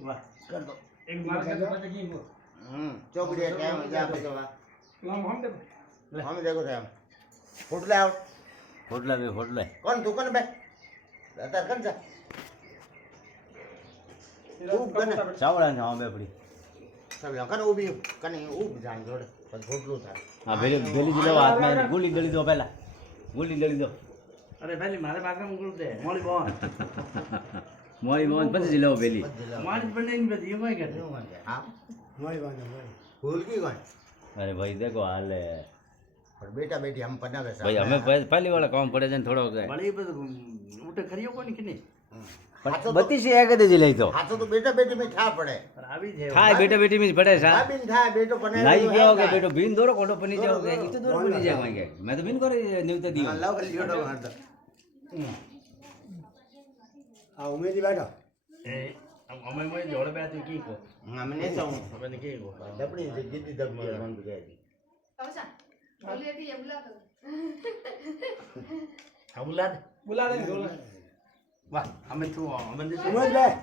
વાહ કર દો એક માર કે પછી ગીન કો ચોકડી ટાઈમ જા પછી લામ હમ દે हम देखो थे हम होटल आओ હોટલા कौन दुकान पे दादा कौन सा खूब कने ચાવડા ને આંબે પડી सब यहाँ कने उभी कने उब जान जोड़े बस होटल था હા ભેલી જ લેવા હાથમાં ગુલી દળી દો પહેલા ગુલી દળી દો અરે ભાઈ મારે બાગરા મુકુલ દે મોળી બોન મોઈ મોન પછી જ લેવો ભેલી મારી બને ની બધી એમાં કે हाँ મોળી બોન મોળી भूल की कौन અરે ભાઈ દેખો હાલે और बेटा बेटी हम पन्ना के ભાઈ અમે પહેલી વાળા કામ પડે છે ને થોડો બળી બધું ઉઠે ખરીયો કોની કે નહીં બત્તીસ એક જ લઈ તો हाँ तो बेटा बेटी में था पड़े પર આવી છે થાય બેટા બેટી में પડે સા बिन था बेटो पने નહીં ગયો કે બેટો ભીન દોરો કોટો બની જાવ કે ઈ તો દોરો બની જાય કઈ કે મેં તો ભીન કરી નિવતા દી लाओ कर लियो तो हाथ આ ઉમેદી બેઠો એ અમે મોય જોડે બે તું કી કો हमने तो અમે કી કો दबड़ी से जिद्दी दब गया बंद गया थी આ બુલા દે વાહ અમે તું અમે દે ઉમેશ ભાઈ